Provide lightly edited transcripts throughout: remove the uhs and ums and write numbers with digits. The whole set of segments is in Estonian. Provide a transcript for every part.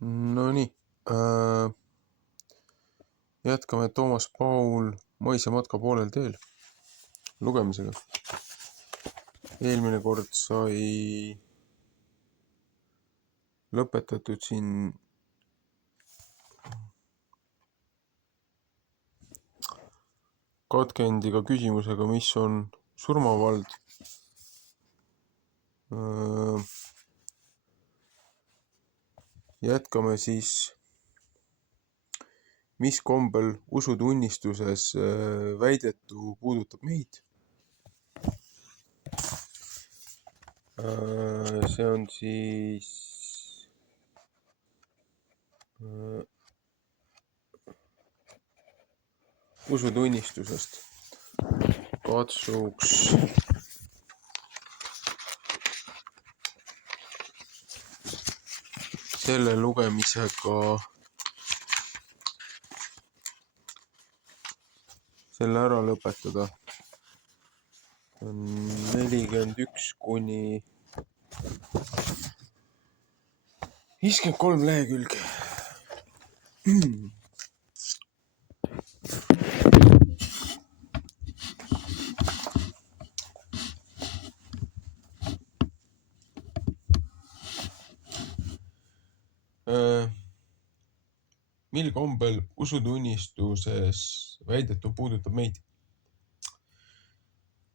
No nii, jätkame Toomas Paul mõisamatka poolel teel lugemisega. Eelmine kord sai lõpetatud siin katkendiga küsimusega, mis on surmavald. Jätkame siis, mis kombel usutunnistuses väidetu puudutab meid. See on siis usutunnistusest. Katsuks selle lugemisega selle ära lõpetada. 41 kuni 53 lehekülge. Mil kombel usutunnistuses väidetu puudutab meid?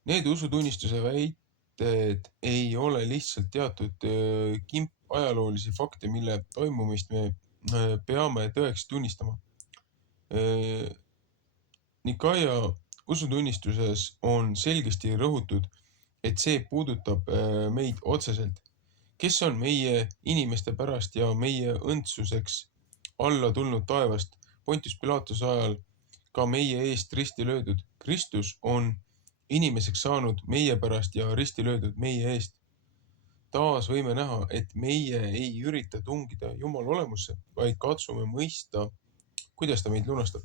Need usutunnistuse väited ei ole lihtsalt teatud ajaloolisi fakte, mille toimumist me peame tõeks tunnistama. Nikaia usutunnistuses on selgesti rõhutud, et see puudutab meid otseselt. Kes on meie inimeste pärast ja meie õndsuseks alla tulnud taevast Pontius Pilatuse ajal ka meie eest risti löödud? Kristus on inimeseks saanud meie pärast ja risti löödud meie eest. Taas võime näha, et meie ei ürita tungida Jumala olemusse, vaid katsume mõista, kuidas ta meid lunastab.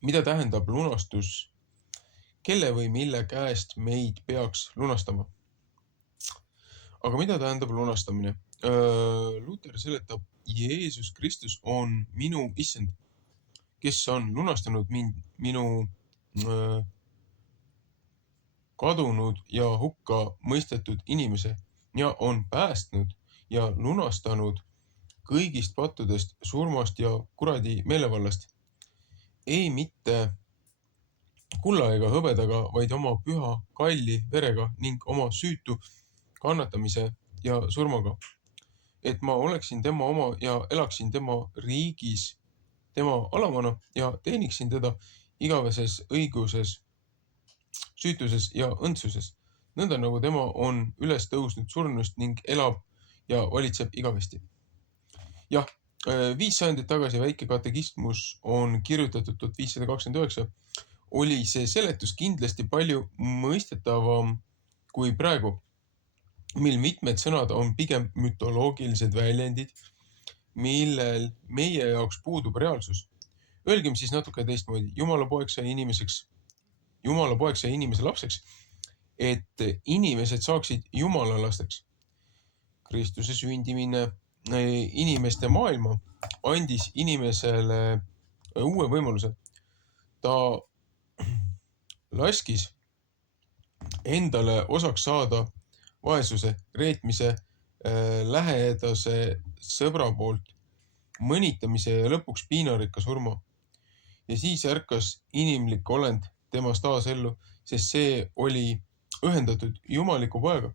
Mida tähendab lunastus? Kelle või mille käest meid peaks lunastama? Aga mida tähendab lunastamine? Luter seletab, Jeesus Kristus on minu issand, kes on lunastanud mind minu kadunud ja hukka mõistetud inimese ja on päästnud ja lunastanud kõigist pattudest, surmast ja kuradi meelevallast. Ei mitte kulla ega hõbedaga, vaid oma püha kalli verega ning oma süütu kannatamise ja surmaga. Et ma oleksin tema oma ja elaksin tema riigis, tema alamana ja teeniksin teda igaveses õiguses, süütuses ja õndsuses, nõnda nagu tema on üles tõusnud surnust ning elab ja valitseb igavesti. Jah, 5 sajandit tagasi väike katekismus on kirjutatud 1529, oli see seletus kindlasti palju mõistetavam kui praegu, mil mitmed sõnad on pigem mütoloogilised väljendid, millel meie jaoks puudub reaalsus. Öelgem siis natuke teistmoodi. Jumala poeg sai inimese lapseks, et inimesed saaksid Jumala lasteks. Kristuse sündimine inimeste maailma andis inimesele uue võimaluse. Ta laskis endale osaks saada vaesuse, reetmise, lähedase sõbra poolt, mõnitamise ja lõpuks piinarikka surma. Ja siis ärkas inimlik olend temast taas ellu, sest see oli ühendatud Jumaliku poega.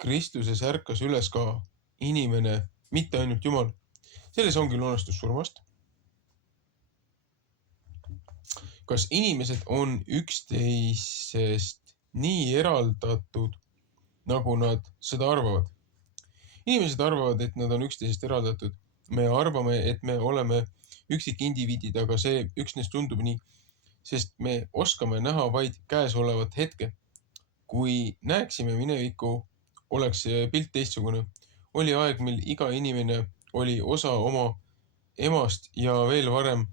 Kristuses ärkas üles ka inimene, mitte ainult Jumal. Selles ongi lunastus surmast. Kas inimesed on üksteisest nii eraldatud, nagu nad seda arvavad? Inimesed arvavad, et nad on üksteisest eraldatud. Me arvame, et me oleme üksikindiviidid, aga see üksnes tundub nii, sest me oskame näha vaid käesolevat hetke. Kui näeksime minevikku, oleks pilt teistsugune. Oli aeg, mil iga inimene oli osa oma emast ja veel varem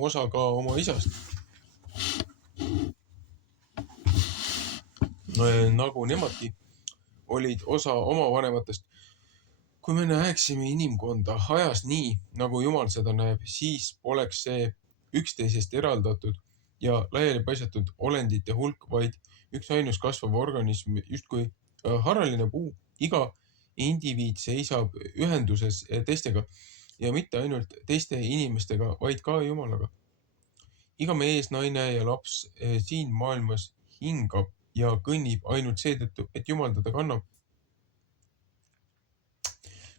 osa ka oma isast. nagu nemadki olid osa oma vanematest. Kui me näeksime inimkonda ajas nii, nagu Jumal seda näeb, siis poleks see üksteisest eraldatud ja laiali paisatud olendite hulk, vaid üks ainus kasvav organism, justkui haraline puu. Iga indiviid seisab ühenduses teistega ja mitte ainult teiste inimestega, vaid ka Jumalaga. Iga mees, naine ja laps siin maailmas hingab ja kõnnib ainult seetõttu, et Jumal teda kannab.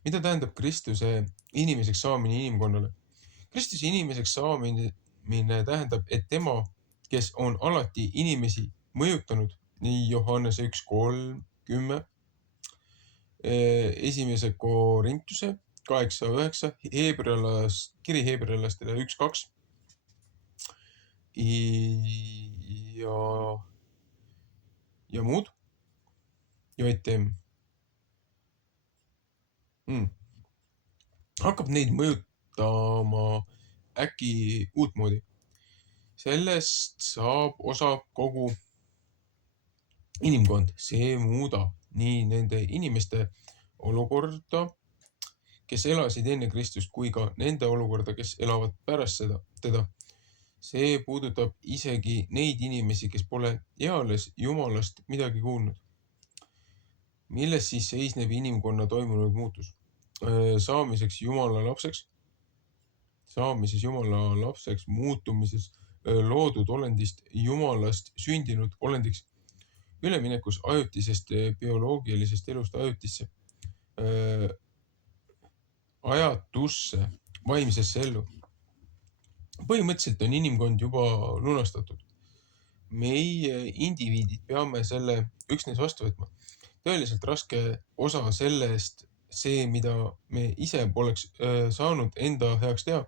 Mida tähendab Kristuse inimeseks saamine inimkonnale? Kristuse inimeseks saamine tähendab, et tema, kes on alati inimesi mõjutanud, nii Johannese 1:3-10, esimese Korintuse 8:9, kiri heebrealastele 1:2 ja muud, hakkab neid mõjutama äkki uutmoodi. Sellest saab osa kogu inimkond. See muudab nii nende inimeste olukorda, kes elasid enne Kristust, kui ka nende olukorda, kes elavad pärast teda. See puudutab isegi neid inimesi, kes pole eales Jumalast midagi kuulnud. Milles siis seisneb inimkonna toimunud muutus? Saamises Jumala lapseks muutumises loodud olendist Jumalast sündinud olendiks, üleminekus ajutisest bioloogilisest elust ajatusse, vaimsesse ellu. Põhimõtteliselt on inimkond juba lunastatud. Meie indiviidid peame selle üksnes vastu võtma. Tõeliselt raske osa sellest, see, mida me ise poleks saanud enda heaks teha,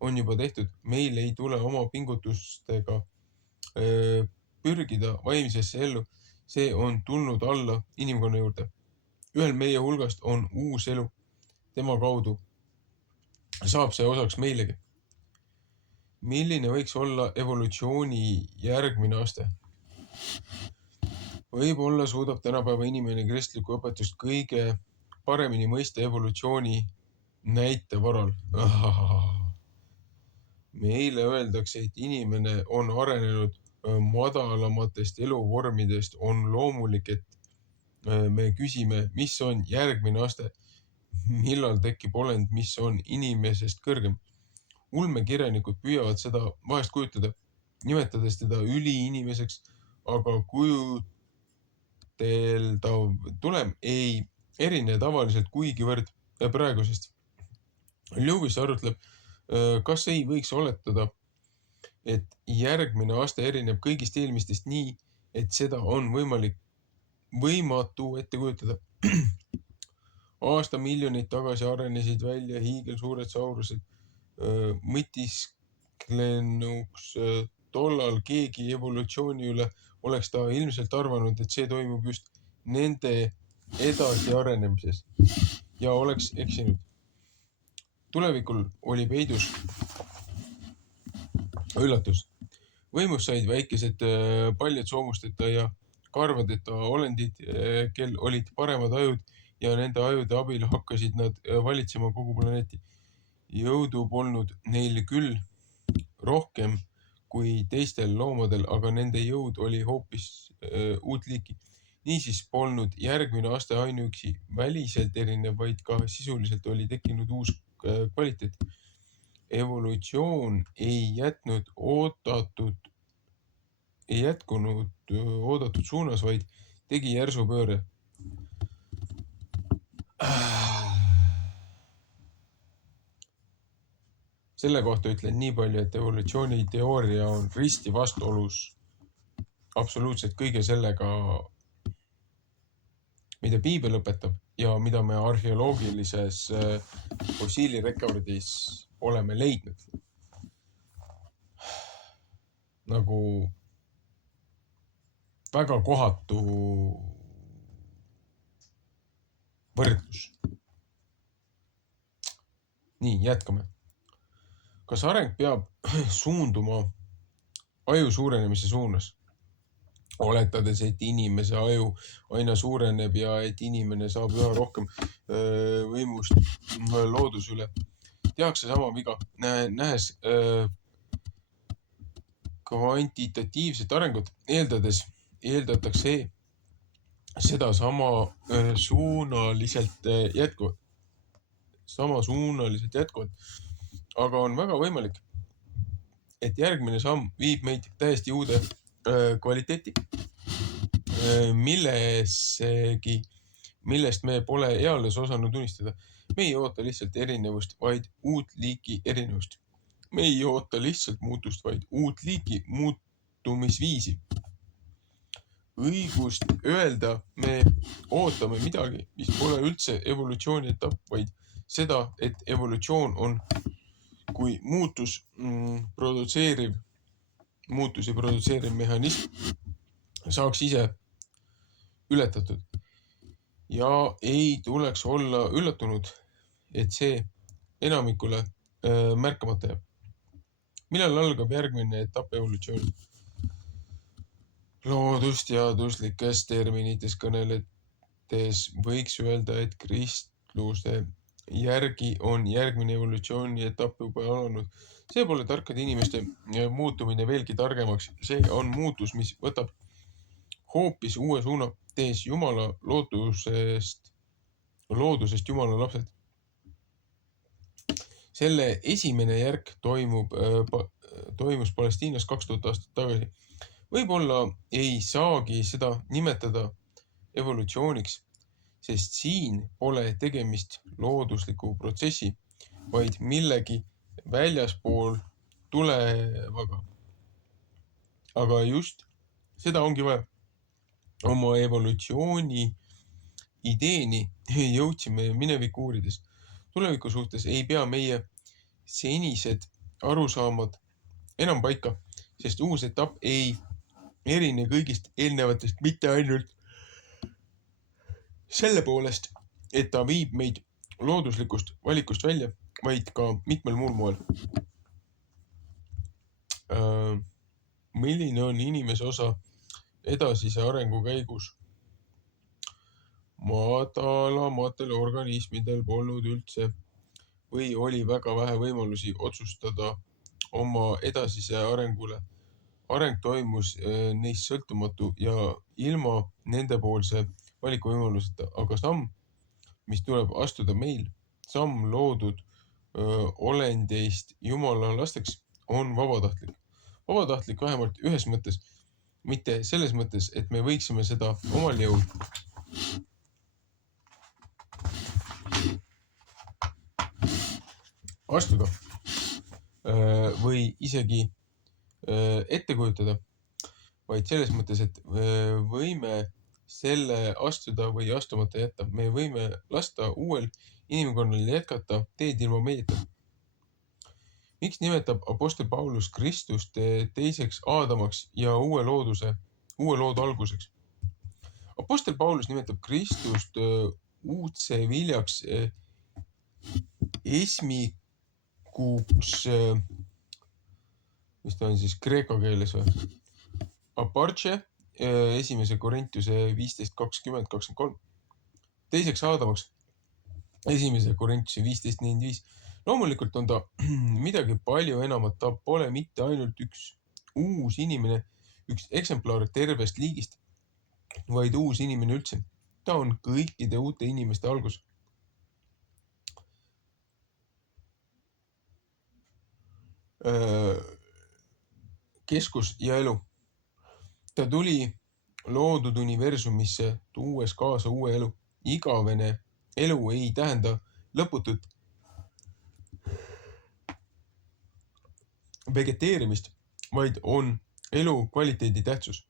on juba tehtud. Meil ei tule oma pingutustega pürgida vaimsesse ellu. See on tulnud alla inimkonna juurde. Ühel meie hulgast on uus elu. Tema kaudu saab see osaks meilegi. Milline võiks olla evolutsiooni järgmine aste? Võib-olla suudab tänapäeva inimene kristlikku õpetust kõige paremini mõista evolutsiooni näite varal. Meile öeldakse, et inimene on arenenud madalamatest eluvormidest, on loomulik, et me küsime, mis on järgmine aste, millal tekib olend, mis on inimesest kõrgem. Ulmekirjanikud püüavad seda vahest kujutada, nimetades teda üliinimeseks, aga kujuteldav tulem ei erine tavaliselt kuigivõrd praegusest. Lewis arutleb, kas ei võiks oletada, et järgmine aste erineb kõigist eelmistest nii, et seda on võimatu ette kujutada. Aastamiljoneid tagasi arenesid välja hiigelsuured saurused. Mõtisklenuks tollal keegi evolutsiooni üle, oleks ta ilmselt arvanud, et see toimub just nende edasiarenemises ja oleks eksinud. Tulevikul oli peidus üllatus. Võimust said väikesed paljad soomusteta ja karvadeta olendid, kel olid paremad ajud ja nende ajude abil hakkasid nad valitsema kogu planeeti. Jõudu polnud neil küll rohkem kui teistel loomadel, aga nende jõud oli hoopis uut liiki. Niisiis polnud järgmine aste ainuüksi väliselt erinev, vaid ka sisuliselt oli tekkinud uus kvaliteet. Evolutsioon ei jätkunud oodatud suunas, vaid tegi järsu pööre. Selle kohta ütlen nii palju, et evolutsiooniteooria on risti vastuolus absoluutselt kõige sellega, mida Piibel õpetab ja mida me arheoloogilises fossiilirekordis oleme leidnud. Nagu väga kohatu võrdlus. Nii, jätkame. Kas areng peab suunduma aju suurenemise suunas? oletades, et inimese aju aina suureneb ja et inimene saab üha rohkem võimust looduse üle. Tehakse sama viga, nähes kvantitatiivset arengut, eeldatakse sedasama samasuunaliselt jätkuvat. Aga on väga võimalik, et järgmine samm viib meid täiesti uude kvaliteeti, millest me pole eales osanud unistada. Me ei oota lihtsalt erinevust, vaid uut liiki erinevust. Me ei oota lihtsalt muutust, vaid uut liiki muutumisviisi. Õigust öelda, me ootame midagi, mis pole üldse evolutsiooni etapp, vaid seda, et evolutsioon on kui muutusi produtseeriv mehhanism saaks ise ületatud. Ja ei tuleks olla üllatunud, et see enamikule märkamata jääb. Millal algab järgmine etapp evolutsiooni? Loodusteaduslikes terminites kõneledes võiks öelda, et kristluse järgi on järgmine evolutsiooni etapp juba alanud. See pole tarkade inimeste muutumine veelgi targemaks. See on muutus, mis võtab hoopis uue suuna, tees Jumala loodusest Jumala lapsed. Selle esimene järk toimus Palestiinas 2000 aastat tagasi. Võib-olla ei saagi seda nimetada evolutsiooniks, sest siin pole tegemist loodusliku protsessi, vaid millegi väljaspool tulevaga. Aga just seda ongi vaja. Oma evolutsiooni ideeni jõudsime mineviku uurides. Tuleviku suhtes ei pea meie senised arusaamad enam paika, sest uus etapp ei erine kõigist eelnevatest mitte ainult selle poolest, et ta viib meid looduslikust valikust välja, vaid ka mitmel muul moel. Milline on inimese osa edasise arengu käigus? Madalamatel organismidel polnud üldse või oli väga vähe võimalusi otsustada oma edasise arengule. Areng toimus neist sõltumatu ja ilma nendepoolse valikuvõimaluseta, aga samm, mis tuleb astuda meil, samm loodud olendeist Jumala lasteks, on vabatahtlik. Vabatahtlik vähemalt ühes mõttes, mitte selles mõttes, et me võiksime seda omal jõul astuda või isegi ette kujutada, vaid selles mõttes, et võime selle astuda või astumata jätta. Me võime lasta uuel inimkonnal jätkata teed ilma meieta. Miks nimetab apostel Paulus Kristust teiseks Aadamaks ja uue loodu alguseks? Apostel Paulus nimetab Kristust uudse viljaks esmikuks, mis ta on siis kreeka keeles või? Aparche, 1. Korintuse 15:20-23. Teiseks Aadamaks, 1. Korintuse 15:45. Loomulikult on ta midagi palju enamat, ta pole mitte ainult üks uus inimene, üks eksemplar tervest liigist, vaid uus inimene üldse. Ta on kõikide uute inimeste algus. Keskus ja elu. Ta tuli loodud universumisse, tuues kaasa uue elu. Igavene elu ei tähenda lõputut vegeteerimist, vaid on elu kvaliteedi tähtsus.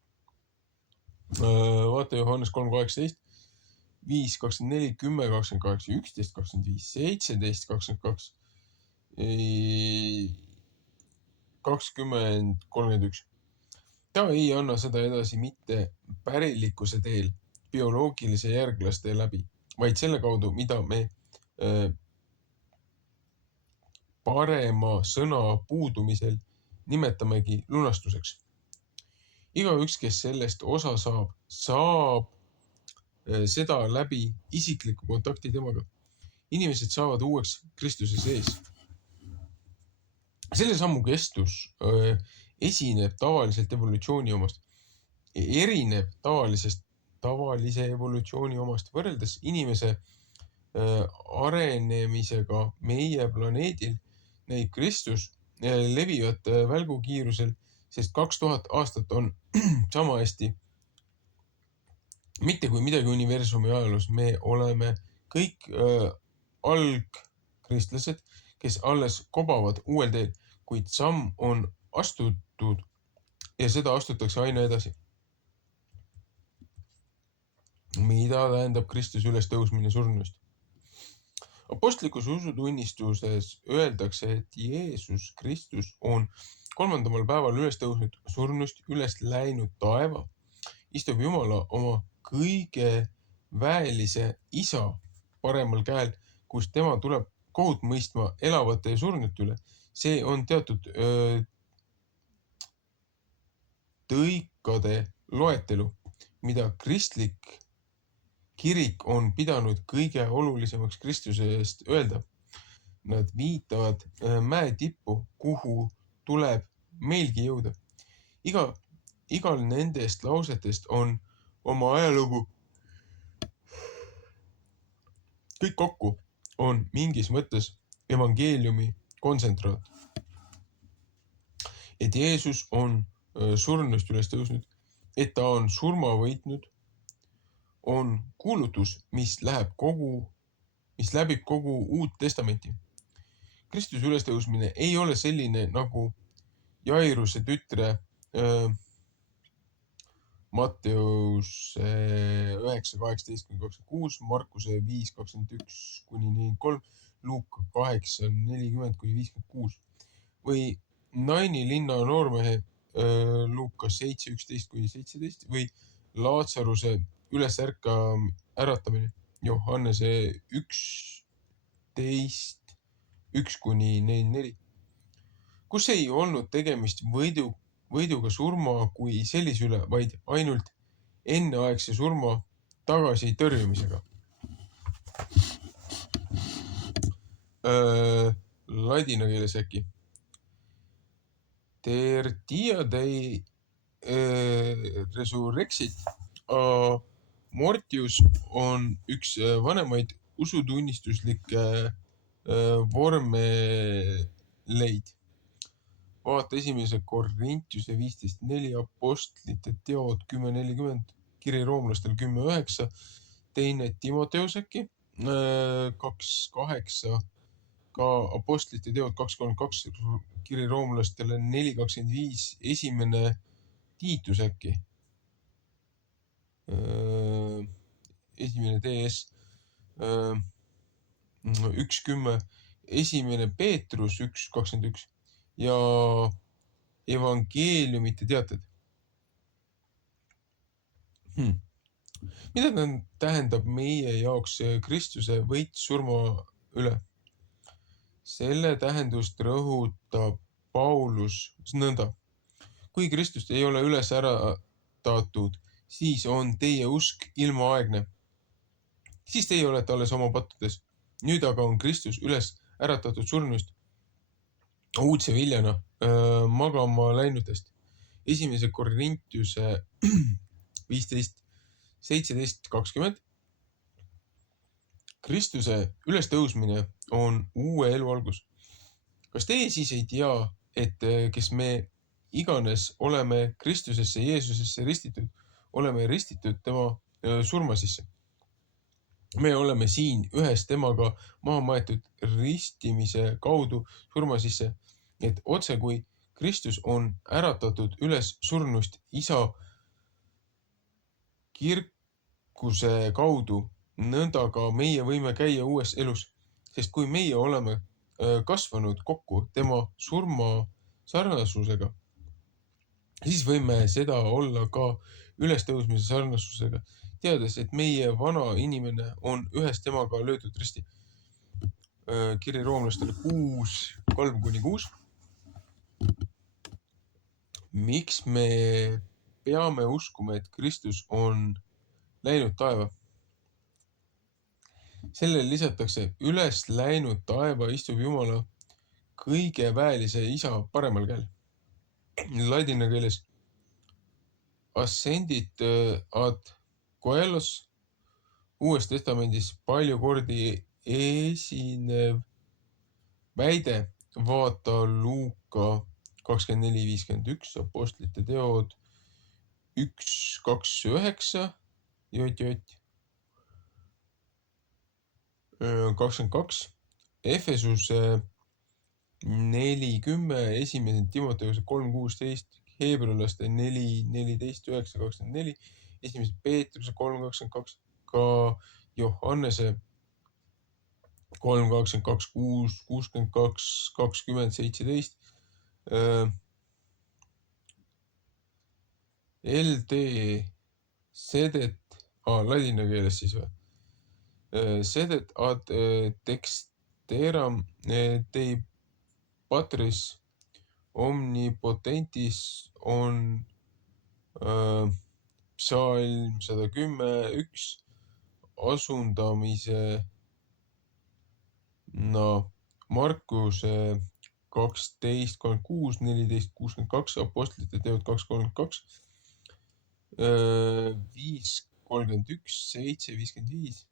Vaata Johannes 3:18, 5:24, 10:28, 11:25, 17:22, 20:31. Ta ei anna seda edasi mitte pärilikkuse teel, bioloogilise järglaste läbi, vaid selle kaudu, mida me parema sõna puudumisel nimetamegi lunastuseks. Igaüks, kes sellest osa saab seda läbi isikliku kontakti temaga. Inimesed saavad uueks Kristuse sees. Selle sammu kestus esineb tavaliselt evolutsiooni omast. Erineb tavalise evolutsiooni omast võrreldes inimese arenemisega meie planeedil näib Kristus levivat välgukiirusel, sest 2000 aastat on sama hästi mitte kui midagi universumi ajaloos. Me oleme kõik algkristlased, kes alles kobavad uuel teel, kuid samm on astutud ja seda astutakse aina edasi. Mida tähendab Kristuse ülestõusmine surnust? Apostlikus usutunnistuses öeldakse, et Jeesus Kristus on 3. päeval üles tõusnud surnust üles läinud taeva, istub Jumala oma kõige väelise isa paremal käel, kus tema tuleb kohut mõistma elavate ja surnute üle. See on teatud tõikade loetelu, mida kristlik kirik on pidanud kõige olulisemaks Kristusest öelda. Nad viitavad mäe tippu, kuhu tuleb meilgi jõuda. Igal nendest lausetest on oma ajalugu. Kõik kokku on mingis mõttes evangeeliumi kontsentraat. Et Jeesus on surnust üles tõusnud, et ta on surma võitnud, on kuulutus, mis läbib kogu Uut Testamenti. Kristuse ülestõusmine ei ole selline nagu Jairuse tütre Matteuse 9:18-26, Markuse 5:21-43, Luuka 8:40-56 või Naini linna noormehe Luuka 7:11-17 või Laatsaruse äratamine Johannese 11:1-4, kus ei olnud tegemist võiduga surma kui sellise üle, vaid ainult enneaegse surma tagasi tõrjumisega. Ladina keeles äkki. Tertia dei resurrexit mortius on üks vanemaid usutunnistuslikke vormeleid. Vaata 1. Korintiuse 15:4, Apostlite teod 10:40, kiri roomlastel 10:9, 2. Timoteus äkki 2:8, ka Apostlite teod 2:32, kiri roomlastele 4:25, 1. Tiitus äkki 1. TS 1:10, 1. Peetrus 1:21 ja evangeeliumite teated. Mida tähendab meie jaoks Kristuse võit surma üle? Selle tähendust rõhutab Paulus nõnda. Kui Kristust ei ole üles äratatud, siis on teie usk ilmaaegne. Siis teie olete alles oma pattudes. Nüüd aga on Kristus üles äratatud surnust uudse viljana magama läinutest. 1. Korintiuse 15:17-20. Kristuse ülestõusmine on uue elu algus. Kas teie siis ei tea, et kes me iganes oleme Kristusesse, Jeesusesse ristitud, oleme ristitud tema surma sisse? Me oleme siin ühes temaga maha maetud ristimise kaudu surma sisse, et otse kui Kristus on äratatud üles surnust isa kirkuse kaudu, nõnda ka meie võime käia uues elus, sest kui meie oleme kasvanud kokku tema surma sarnasusega, siis võime seda olla ka ülestõusmise sarnasusega, teades, et meie vana inimene on ühes temaga löödud risti. Kiri roomlastele 6:3-6. Miks me peame uskuma, et Kristus on läinud taeva. Sellele lisatakse üles läinud taeva istub Jumala kõige väelise isa paremal käel. Ladina keeles ascendit ad coelos, Uues testamendis palju kordi esinev väide, vaata Luuka 24:51, Apostlite teod 1:29, jott, 22, Efesuse 4:10, 1. Timoteuse 3:16, Heebrealaste 4:14, 9:24, 1. Peetruse 3:22, ka Johannese 3:22, 6, 62, 20, 17, LD sedet, ladina keeles siis või? Sedet ad texteram dei patris omnipotentis on psalm 110:1, asundamise Markuse 12:36, 14:62, Apostlite teod 2:32, 5:31, 7:55,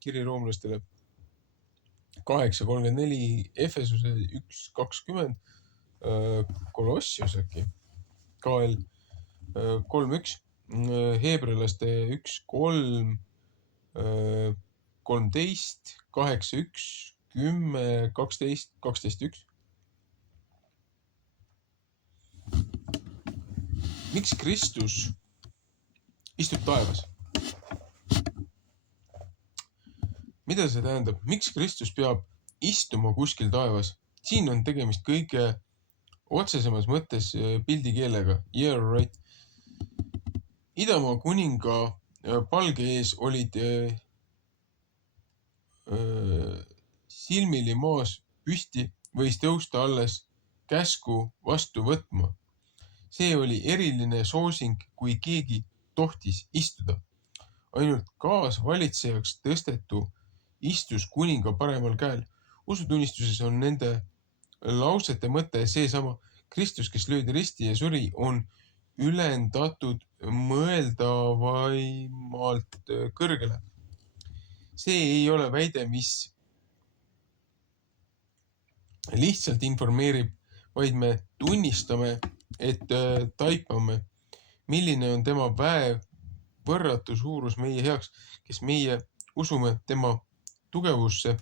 kiri roomlastele 8:34, Efesuse 1:20, Kolossius äkki, KL 3:1, Heebrealaste 1:3, 13, 8:1, 10, 12, 12:1. Miks Kristus istub taevas? Mida see tähendab? Miks Kristus peab istuma kuskil taevas? Siin on tegemist kõige otsesemas mõttes pildikeelega. Yeah, right. Idamaa kuninga palge ees olid silmili maas püsti, võis tõusta alles käsku vastu võtma. See oli eriline soosing, kui keegi tohtis istuda. Ainult kaasvalitsejaks tõstetu istus kuninga paremal käel. Usutunnistuses on nende lausete mõte seesama. Kristus, kes löödi risti ja suri, on ülendatud mõeldavaimalt kõrgele. See ei ole väide, mis lihtsalt informeerib, vaid me tunnistame, et taipame, milline on tema väe võrratu suurus meie heaks, kes meie usume tema tugevuse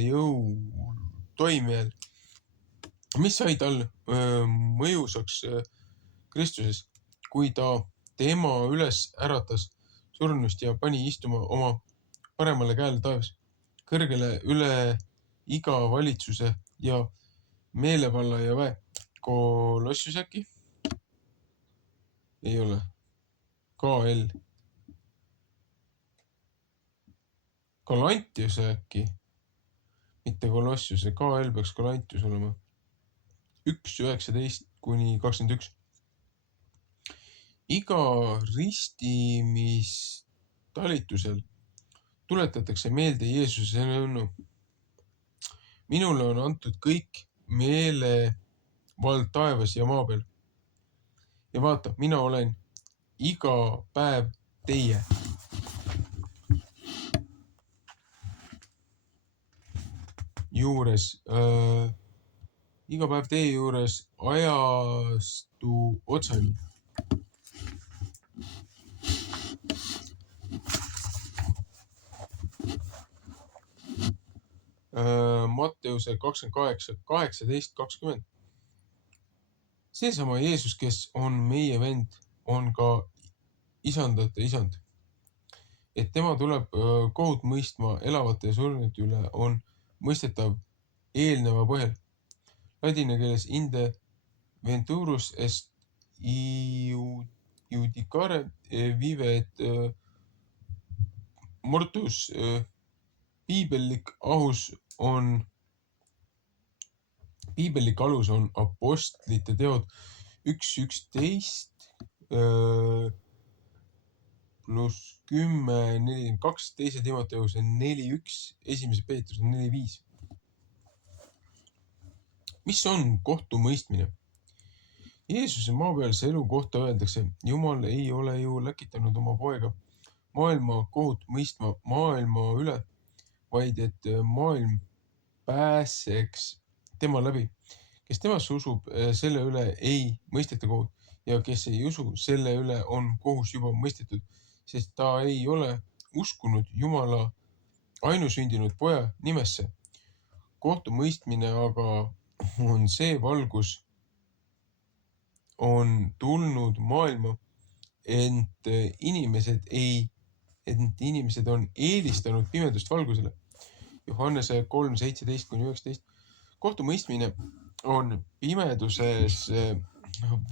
jõu toimijal. Mis sai tal mõjusaks Kristuses, kui ta tema üles äratas surnust ja pani istuma oma paremale käele taevas, kõrgele üle iga valitsuse ja meelevalla ja väe. Kolossius äkki? Ei ole. KL. Galantius äkki? Mitte Kolossiuse. KL peaks Galantius olema. 1:19-21. Iga ristimistalitusel tuletatakse meelde Jeesuse sõnu. Minule on antud kõik meelevald taevas ja maa peal. Ja vaata, mina olen iga päev teie. Juures, iga päev teie juures ajastu otsani. Matteuse 28, 18, 20. Seesama Jeesus, kes on meie vend, on ka isandate isand. Et tema tuleb kohut mõistma elavate ja surnute üle, on mõistetav eelneva põhjal. Ladina keeles inde venturus est iudicare vive et mortus. Piibellik ahus on Piibellik alus on Apostlite teod 1:11 pluss 10:42, 2. Timoteuse 4:1, 1. Peetruse 4:5. Mis on kohtumõistmine? Jeesuse maapealse elu kohta öeldakse, Jumal ei ole ju läkitanud oma poega maailma kohut mõistma maailma üle, vaid et maailm pääseks tema läbi. Kes temasse usub, selle üle ei mõisteta kohut ja kes ei usu, selle üle on kohus juba mõistetud, sest ta ei ole uskunud Jumala ainusündinud poja nimesse. Kohtumõistmine aga on see valgus on tulnud maailma, ent inimesed on eelistanud pimedust valgusele. Johannese 3:17-19. Kohtumõistmine on pimeduses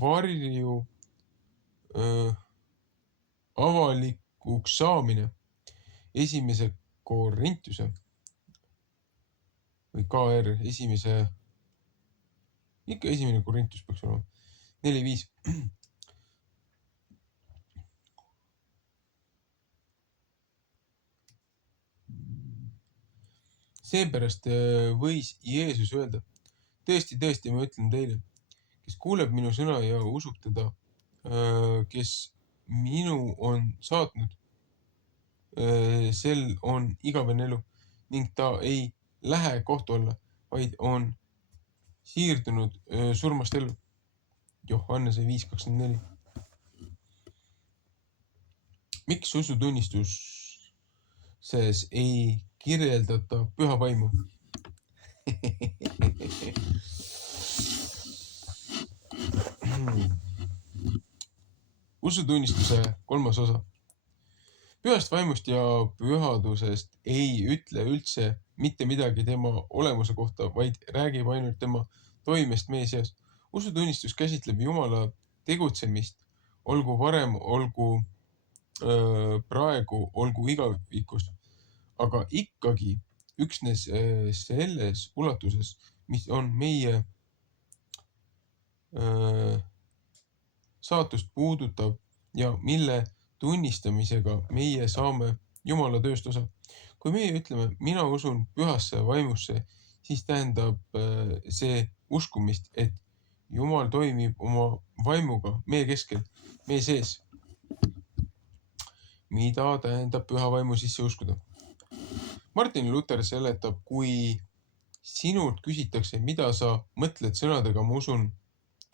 varju avalikuks saamine. 1. Korintuse või KR, ikka 1. Korintus peaks olema, 4:5. Seepärast võis Jeesus öelda, tõesti, tõesti, ma ütlen teile, kes kuuleb minu sõna ja usub teda, kes minu on saatnud, sel on igavene elu ning ta ei lähe kohtu alla, vaid on siirdunud surmast ellu. Johannese 5:24. Miks usutunnistuses ei kirjeldata püha vaimu? Usutunnistuse 3. osa. Pühast vaimust ja pühadusest ei ütle üldse mitte midagi tema olemuse kohta, vaid räägib ainult tema toimest meie seas. Usutunnistus käsitleb Jumala tegutsemist, olgu varem, olgu praegu, olgu igavikus, aga ikkagi üksnes selles ulatuses, mis on meie saatust puudutav ja mille tunnistamisega meie saame Jumala tööst osa. Kui meie ütleme, mina usun pühasse vaimusse, siis tähendab see uskumist, et Jumal toimib oma vaimuga meie keskel, meie sees. Mida tähendab püha vaimu sisse uskuda? Martin Luther seletab, kui sinult küsitakse, mida sa mõtled sõnadega,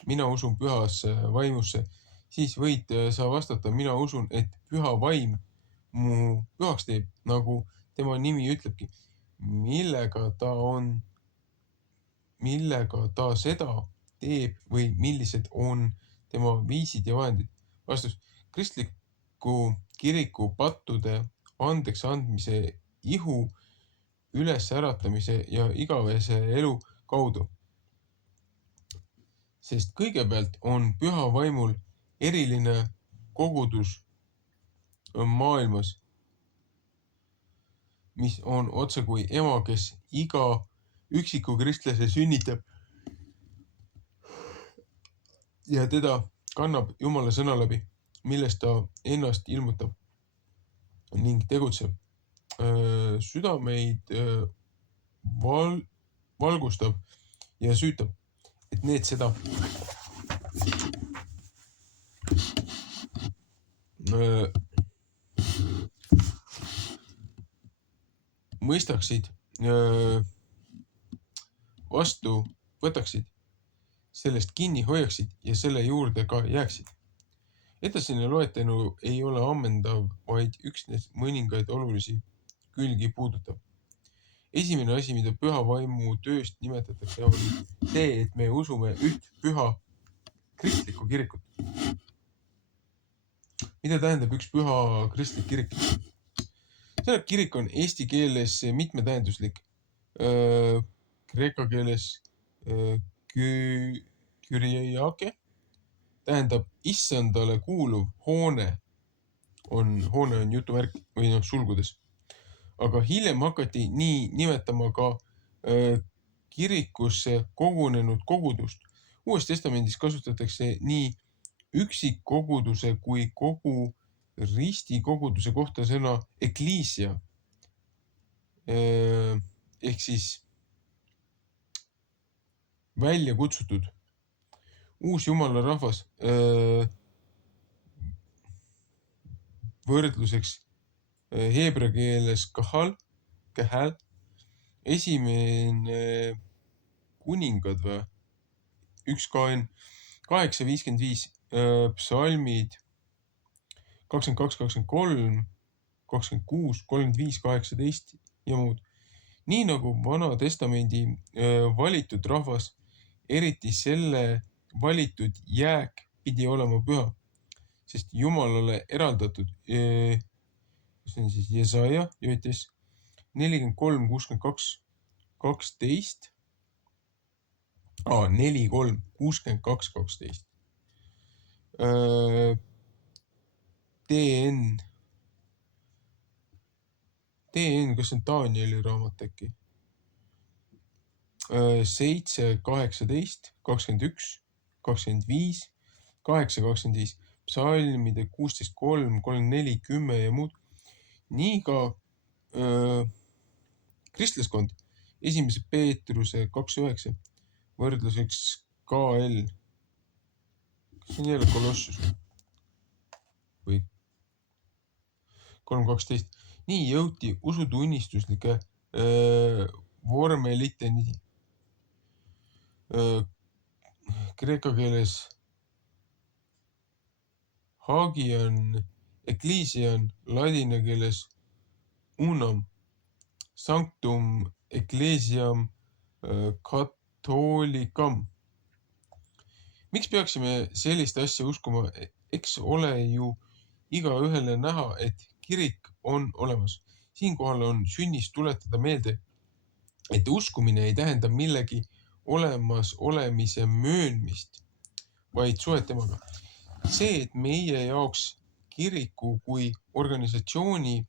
mina usun pühasse vaimusse, siis võid sa vastata, mina usun, et püha vaim mu pühaks teeb, nagu tema nimi ütlebki, millega ta seda teeb või millised on tema viisid ja vahendid. Vastus. Kristliku kiriku pattude andeks andmise, ihu ülesäratamise ja igavese elu kaudu. Sest kõigepealt on püha vaimul eriline kogudus maailmas, mis on otse kui ema, kes iga üksiku kristlase sünnitab ja teda kannab Jumala sõna läbi, millest ta ennast ilmutab ning tegutseb. Südameid valgustab ja süütab, et need seda mõistaksid, vastu võtaksid, sellest kinni hoiaksid ja selle juurde ka jääksid. Edasine loetelu ei ole ammendav, vaid üksnes mõningaid olulisi külgi puudutab. Esimene asi, mida püha vaimu tööst nimetatakse, on see, et me usume üht püha kristlikku kirikut. Mida tähendab üks püha kristlik kirik? See kirik on eesti keeles mitmetähenduslik, kreeka keeles kyriake tähendab issandale kuuluv hoone on jutumärk või sulgudes. Aga hiljem hakati nii nimetama ka kirikusse kogunenud kogudust. Uues testamendis kasutatakse nii üksikkoguduse kui kogu ristikoguduse kohta sõna ekliisia. Ehk siis välja kutsutud. Uus Jumala rahvas võrdluseks heebra keeles kahal, esimene kuningad või 1 Kain 8:55, psalmid 22, 23, 26, 35, 18 ja muud. Nii nagu Vana Testamendi valitud rahvas, eriti selle valitud jääk pidi olema püha, sest Jumalale eraldatud, see on siis Jesaja, Jõetes 43, 62, 12, 43, 62, 12. TN, kas see on Danieli raamat äkki? 7, 18, 21, 25, 8, 25, psalmide 16, 3, 34, 10 ja muud. Nii ka kristlaskond 1. Peetruse 2.9 võrdluseks KL. Kas see on jälle Kolossus või 3.12? Nii jõuti usutunnistuslike vormeliteni. Kreeka keeles hagian, ecclesian, ladina keeles unam, sanctum ecclesiam catholicam. Miks peaksime sellist asja uskuma? Eks ole ju igaühele näha, et kirik on olemas. Siinkohal on sünnis tuletada meelde, et uskumine ei tähenda millegi olemas olemise möönmist, vaid suhet temaga. See, et meie jaoks kiriku kui organisatsiooni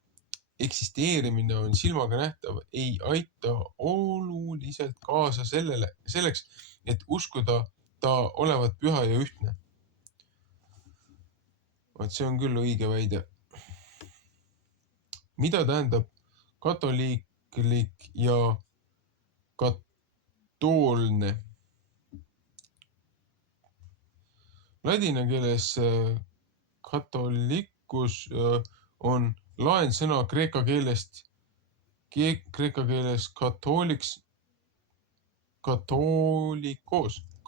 eksisteerimine on silmaga nähtav, ei aita oluliselt kaasa selleks, et uskuda ta olevat püha ja ühtne. See on küll õige väide. Mida tähendab katoliiklik ja katoolne? Ladina keeles katolikus on laensõna kreeka keeles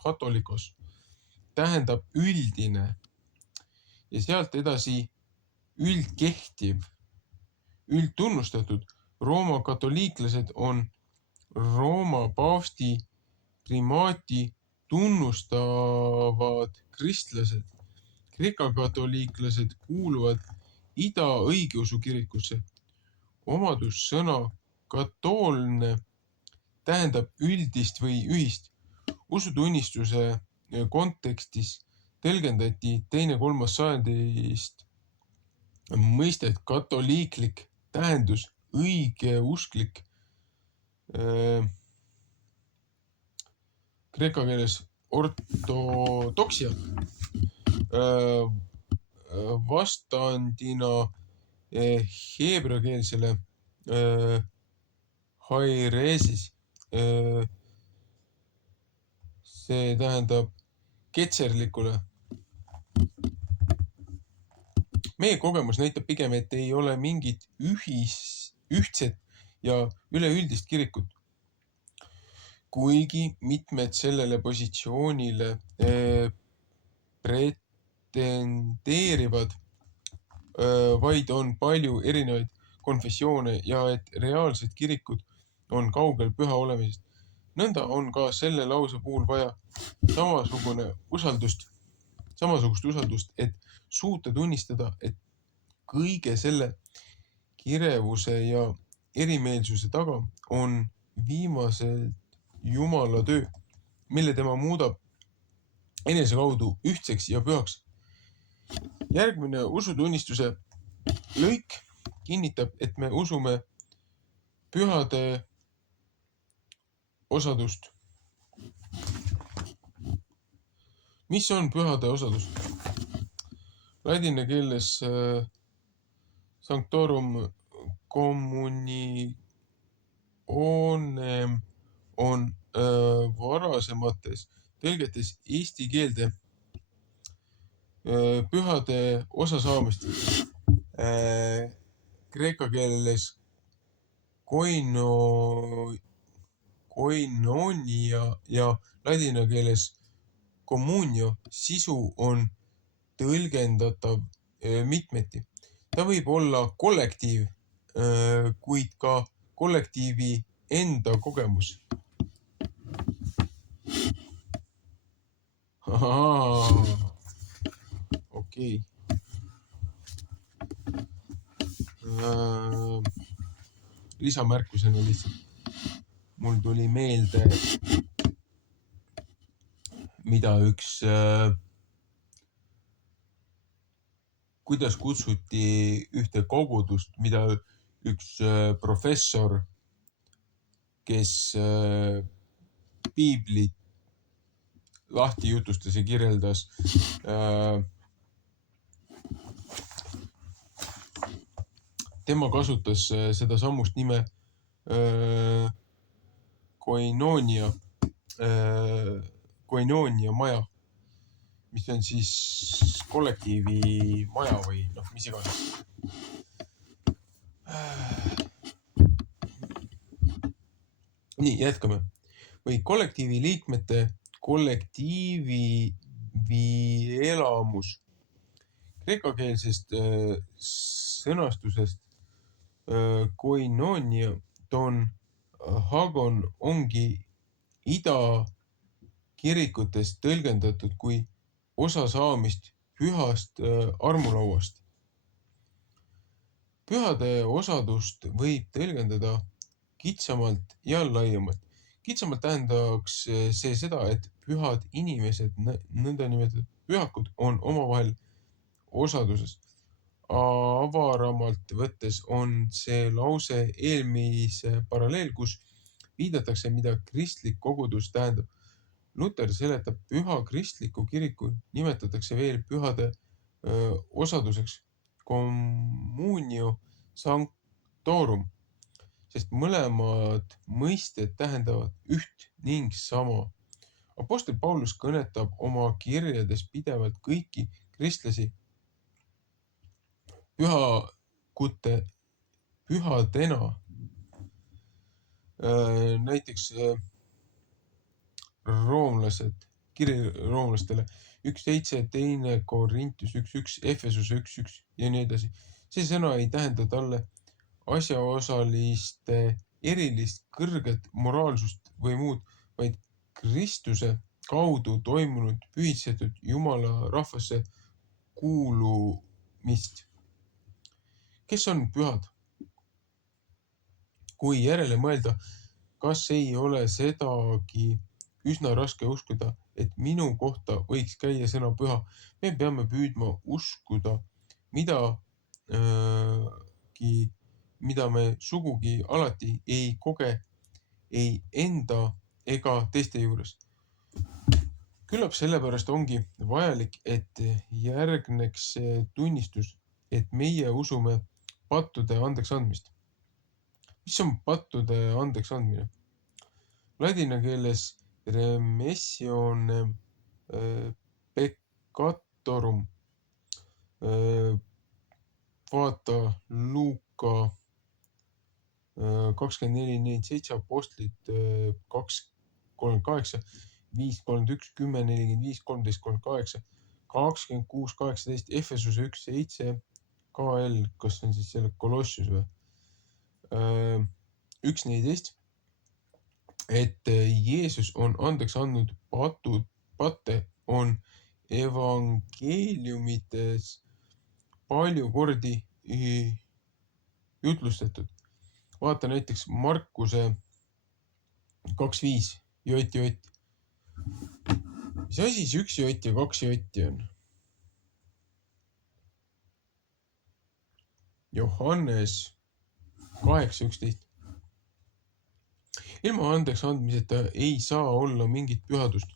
katolikos tähendab üldine ja sealt edasi üldkehtiv, üldtunnustatud. Rooma katoliiklased on Rooma paavsti primaati tunnustavad kristlased. Kreeka katoliiklased kuuluvad ida õigeusu kirikusse. Omadussõna katoolne tähendab üldist või ühist. Usutunnistuse kontekstis tõlgendati 2.–3. sajandist mõistet katoliiklik tähendus õigeusklik. Kreeka keeles ortodoksia vastandina heebrakeelsele haireesis. See tähendab ketserlikule. Meie kogemus näitab pigem, et ei ole mingit ühtset ja üleüldist kirikut. Kuigi mitmed sellele positsioonile pretendeerivad, vaid on palju erinevaid konfessioone ja et reaalsed kirikud on kaugel püha olemisest. Nõnda on ka selle lause puhul vaja samasugust usaldust, et suuta tunnistada, et kõige selle kirevuse ja erimeelsuse taga on viimaselt Jumala töö, mille tema muudab enese kaudu ühtseks ja pühaks. Järgmine usutunnistuse lõik kinnitab, et me usume pühade osadust. Mis on pühade osadus? Ladina keeles sanctorum communionem on varasemates tõlgetes eesti keelde pühade osasaamist. Kreeka keeles koinonia ja ladina keeles communio sisu on tõlgendatav mitmeti. Ta võib olla kollektiiv, kuid ka kollektiivi enda kogemus. Okei. Lisamärkusena lihtsalt. Mul tuli meelde, mida kuidas kutsuti ühte kogudust, mida üks professor, kes piiblit lahti jutustas ja kirjeldas, tema kasutas seda samust nime koinonia maja, mis on siis kollektiivi maja või mis iganes. Nii, jätkame. Või kollektiivi liikmete kollektiivi elamus. Kreekakeelsest sõnastusest koinonia ton hagon ongi ida kirikutes tõlgendatud kui osasaamist pühast armulauast. Pühade osadust võib tõlgendada kitsamalt ja laiemalt. Kitsamalt tähendaks see seda, et pühad inimesed, nõndanimetatud pühakud, on omavahel osaduses. Avaramalt võttes on see lause eelmise paralleel, kus viidatakse, mida kristlik kogudus tähendab. Luter seletab, püha kristliku kiriku nimetatakse veel pühade osaduseks communio sanctorum, sest mõlemad mõisted tähendavad üht ning sama. Apostel Paulus kõnetab oma kirjades pidevalt kõiki kristlasi pühadena. Näiteks kiri roomlastele 1.7, 2 Korintus 1.1, Efesuse 1.1 ja nii edasi. See sõna ei tähenda talle asjaosaliste erilist kõrget moraalsust või muud, vaid Kristuse kaudu toimunud pühitsetud Jumala rahvasse kuulumist. Kes on pühad? Kui järele mõelda, kas ei ole sedagi üsna raske uskuda, et minu kohta võiks käia sõna püha. Me peame püüdma uskuda, mida me sugugi alati ei koge ei enda ega teiste juures. Küllap sellepärast ongi vajalik, et järgneks tunnistus, et meie usume pattude andeks andmist. Mis on pattude andeks andmine? Ladina keeles remissionem peccatorum. Vaata Luuka 24.47, Apostlid 2.38, 5.31, 10.45, 13.38, 26.18, Efesuse 1.7, KL, kas on siis selle Kolossius või? 1.14, et Jeesus on andeks andnud patte on evangeeliumites palju kordi jutlustatud. Vaata näiteks Markuse 2.5, jott. Mis asi see 1 jott ja 2 jotti on? Johannes 8.11. Ilma andeks andmiseta ei saa olla mingit pühadust.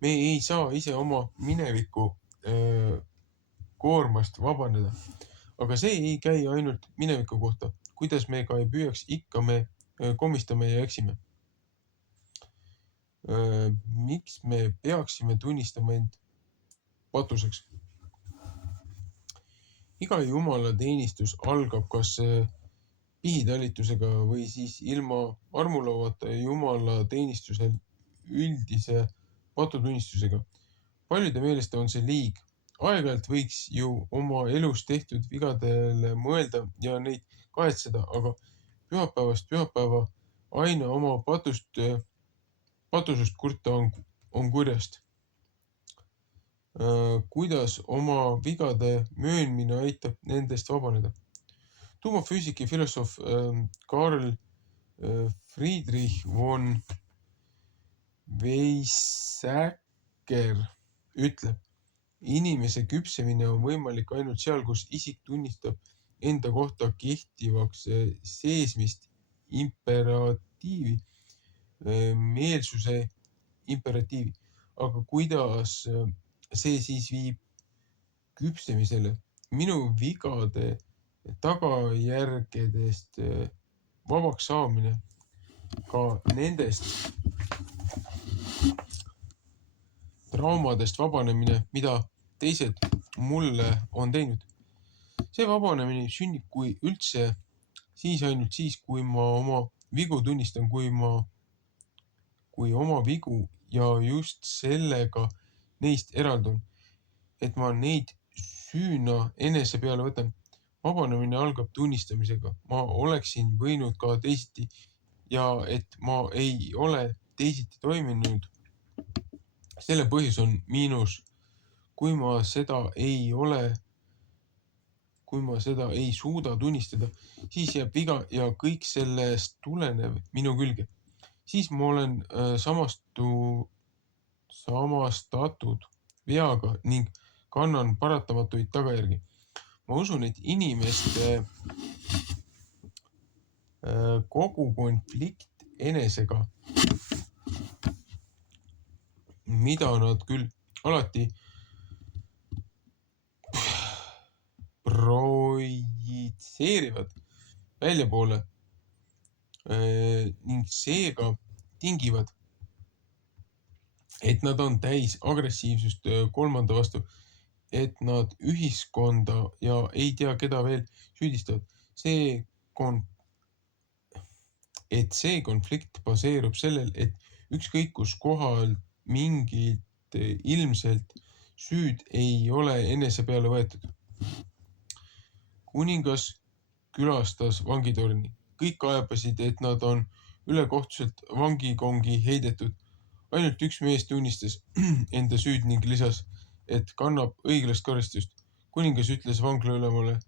Me ei saa ise oma mineviku koormast vabaneda. Aga see ei käi ainult mineviku kohta. Kuidas me ka ei püüaks, ikka me komistame ja eksime. Miks me peaksime tunnistama end patuseks? Iga jumala teenistus algab kas pihitalitusega või siis ilma armuloovata jumala teenistusel üldise patutunnistusega. Paljude meelest on see liig. Aeg-ajalt võiks ju oma elus tehtud vigadele mõelda ja neid kahetseda, aga pühapäevast pühapäeva aina oma patusust kurta on kurjast. Kuidas oma vigade möönmine aitab nendest vabaneda? Tuumafüüsik ja filosoof Karl Friedrich von Weizsäcker ütleb, inimese küpsemine on võimalik ainult seal, kus isik tunnistab enda kohta kehtivaks seesmist imperatiivi, meelsuse imperatiivi. Aga kuidas see siis viib küpsemisele? Minu vigade tagajärgedest vabaks saamine, ka nendest traumadest vabanemine, mida teised mulle on teinud. See vabanemine sünnib kui üldse ainult siis, kui ma oma vigu tunnistan, kui oma vigu ja just sellega neist eraldun, et ma neid süüna enese peale võtan. Vabanemine algab tunnistamisega. Ma oleksin võinud ka teisiti ja et ma ei ole teisiti toiminud. Selle põhjus on miinus. Kui ma seda ei suuda tunnistada, siis jääb viga ja kõik sellest tulenev minu külge. Siis ma olen samastatud veaga ning kannan paratamatuid tagajärgi. Ma usun, et inimeste kogu konflikt enesega, mida nad küll alati projitseerivad väljapoole ning seega tingivad, et nad on täis agressiivsust kolmanda vastu, et nad ühiskonda ja ei tea, keda veel süüdistavad. See konflikt baseerub sellel, et ükskõik kus kohal mingit ilmselt süüd ei ole enese peale võetud. Kuningas külastas vangitorni. Kõik kaebasid, et nad on ülekohtuselt vangikongi heidetud. Ainult üks mees tunnistas enda süüd ning lisas, et kannab õiglast karistust. Kuningas ütles vanglaülemale,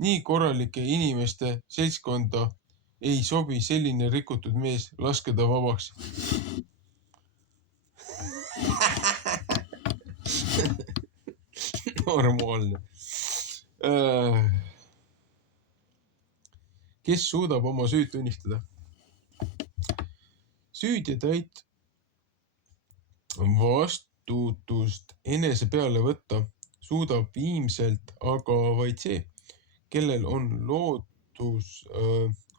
nii korralike inimeste seltskonda ei sobi selline rikutud mees, laske ta vabaks. Normaalne. Kes suudab oma süüd tunnistada? Süüd ja täit vastutust enese peale võtta suudab viimselt aga vaid see, kellel on lootus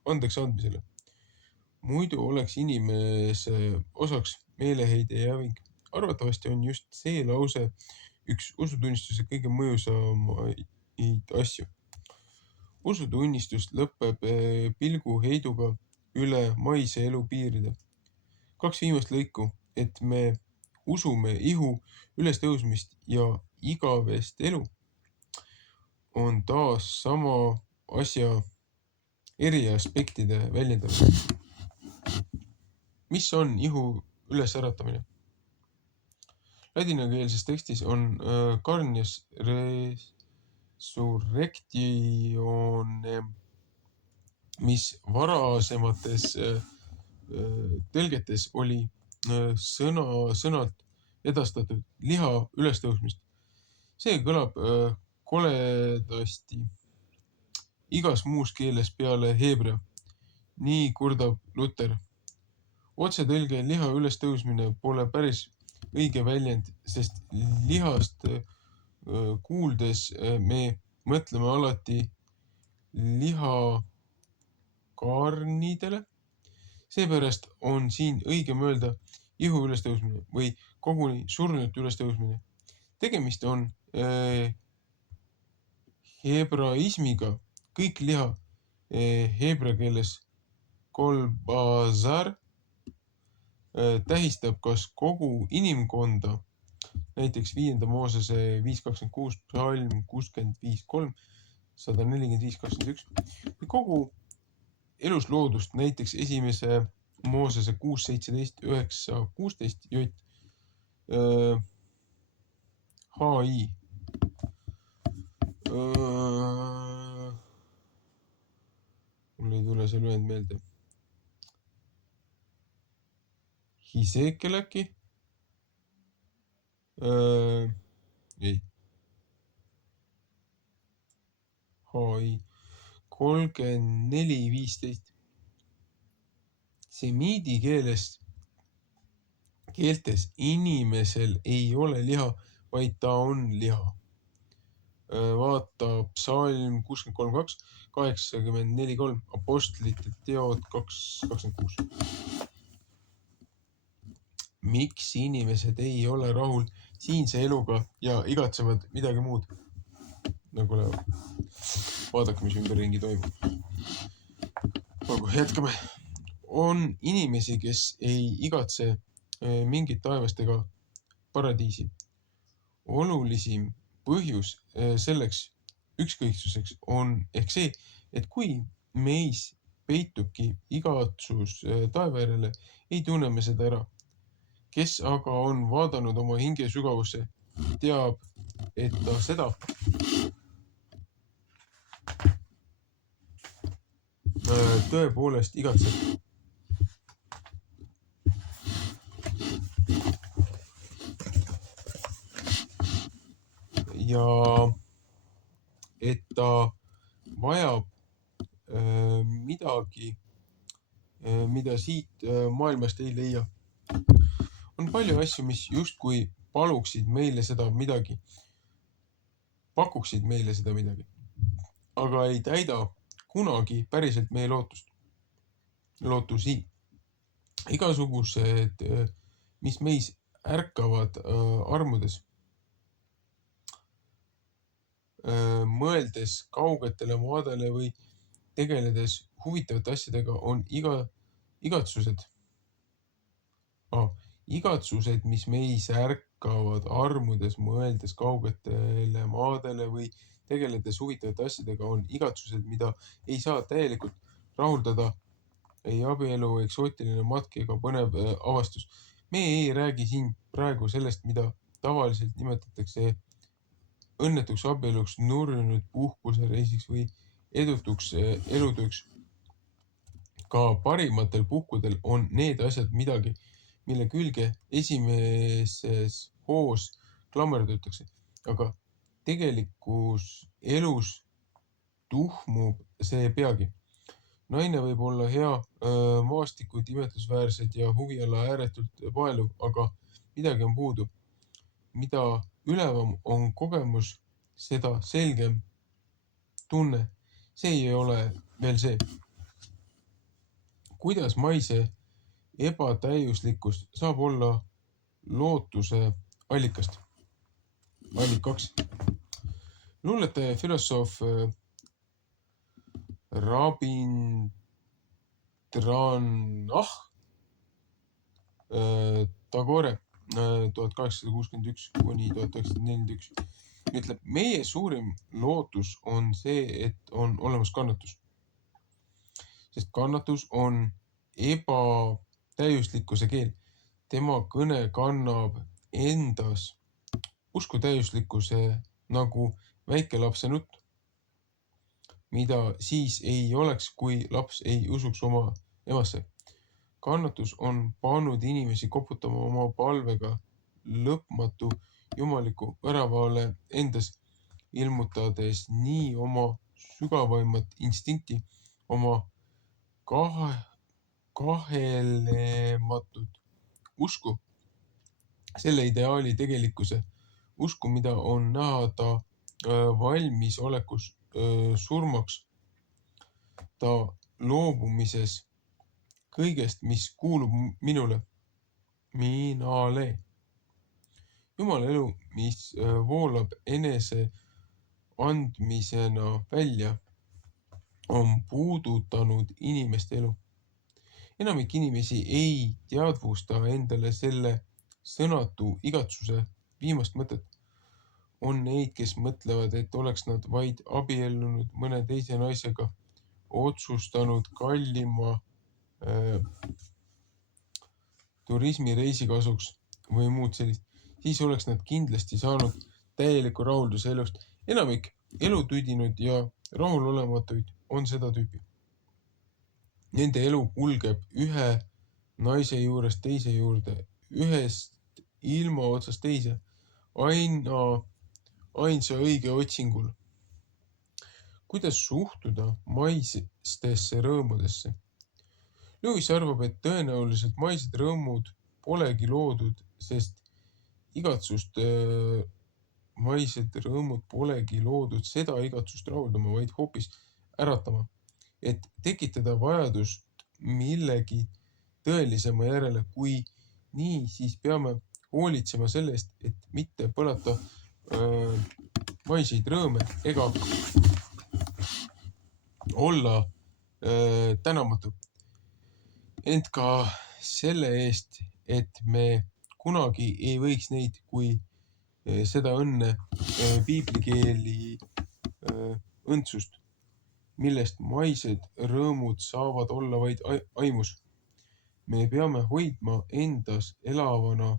andeks andmisele. Muidu oleks inimese osaks meeleheide ja häving. Arvatavasti on just see lause üks usutunnistuse kõige mõjusamaid asju. Usutunnistus lõpeb pilguheiduga üle maise elu piiride. 2 viimast lõiku, et me usume ihu ülestõusmist ja igavest elu, on taas sama asja eri aspektide väljendamine. Mis on ihu ülesäratamine? Ladinakeelses tekstis on carnias resurrectione, mis varasemates tõlgetes oli sõnalt edastatud liha ülestõusmist. See kõlab koledasti igas muus keeles peale heebrea. Nii kurdab Luter. Otsetõlge liha ülestõusmine pole päris õige väljend, sest lihast kuuldes me mõtleme alati lihakarnidele. Seepärast on siin õigem öelda ihu ülestõusmine või koguni surnute ülestõusmine. Tegemist on hebraismiga. Kõik liha heebrea keeles kolbazar tähistab kas kogu inimkonda, näiteks 5. Moosese 5.26, psalm 65.3, 145.21 või kogu elusloodust, näiteks 1. Moosese 6.17, 9.16 jott HI. Mul ei tule see lühend meelde. Hisekel äkki? Ei. HI 34.15. Semiidi keeltes inimesel ei ole liha, vaid ta on liha. Vaata psalm 63.2, 84.3, apostlite teod 2.26. Miks inimesed ei ole rahul siinse eluga ja igatsevad midagi muud? Nagu vaadake, mis ümberringi toimub. Aga jätkame. On inimesi, kes ei igatse mingit taevast ega paradiisi. Olulisim põhjus selleks ükskõiksuseks on ehk see, et kui meis peitubki igatsus taeva järele, ei tunne me seda ära. Kes aga on vaadanud oma hinge sügavusse, teab, et ta seda tõepoolest igatseb. Ja et ta vajab midagi, mida siit maailmast ei leia. On palju asju, mis justkui pakuksid meile seda midagi, aga ei täida kunagi päriselt meie lootusi. Igasugused, mis meis ärkavad armudes, mõeldes kaugetele maadele või tegeledes huvitavate asjadega, on igatsused, mis meis ärkavad armudes, mõeldes kaugetele maadele või tegeledes huvitavate asjadega, on igatsused, mida ei saa täielikult rahuldada ei abielu, eksootiline matk ega põnev avastus. Me ei räägi siin praegu sellest, mida tavaliselt nimetatakse õnnetuks abieluks, nurjunud puhkusereisiks või edutuks elutööks. Ka parimatel puhkudel on need asjad midagi, mille külge esimeses hoos klammerdutakse, aga tegelikus elus tuhmub see peagi. Naine võib olla hea, maastikud imetlusväärsed ja huviala ääretult vaeluv, aga midagi on puudu. Mida ülevam on kogemus, seda selgem tunne. See ei ole veel see. Kuidas maise ebatäiuslikkus saab olla lootuse allikast? Allikaks. Luuletaja ja filosoof Rabindranath Tagore 1861–1941 ütleb, meie suurim lootus on see, et on olemas kannatus. Sest kannatus on ebatäiuslikkuse keel. Tema kõne kannab endas usku täiuslikkuse nagu väikelapse nutt, mida siis ei oleks, kui laps ei usuks oma emasse. Kannatus on pannud inimesi koputama oma palvega lõpmatu jumaliku väravale endas, ilmutades nii oma sügavaimat instinkti, oma kahelematut usku selle ideaali tegelikkuse, usku, mida on näha ta valmisolekus surmaks, ta loobumises kõigest, mis kuulub minule, minale. Jumala elu, mis voolab enese andmisena välja, on puudutanud inimeste elu. Enamik inimesi ei teadvusta endale selle sõnatu igatsuse viimast mõtet. On neid, kes mõtlevad, et oleks nad vaid abiellunud mõne teise naisega, otsustanud kallima turismireisi kasuks või muud sellist, siis oleks nad kindlasti saanud täieliku rahulduse elust. Enamik elutüdinud ja rahulolematuid on seda tüüpi. Nende elu kulgeb ühe naise juurest teise juurde, ühest ilma otsast teise, ainsa õige otsingul. Kuidas suhtuda maistesse rõõmudesse? Lewis arvab, et tõenäoliselt maised rõõmud polegi loodud, sest maised rõõmud polegi loodud seda igatsust rahuldama, vaid hoopis äratama, et tekitada vajadust millegi tõelisema järele. Kui nii, siis peame hoolitsema selle eest, et mitte põlata maiseid rõõme ega olla tänamatu. Ent ka selle eest, et me kunagi ei võiks neid, kui seda õnne piiblikeeli õndsust, millest maised rõõmud saavad olla vaid aimus. Me peame hoidma endas elavana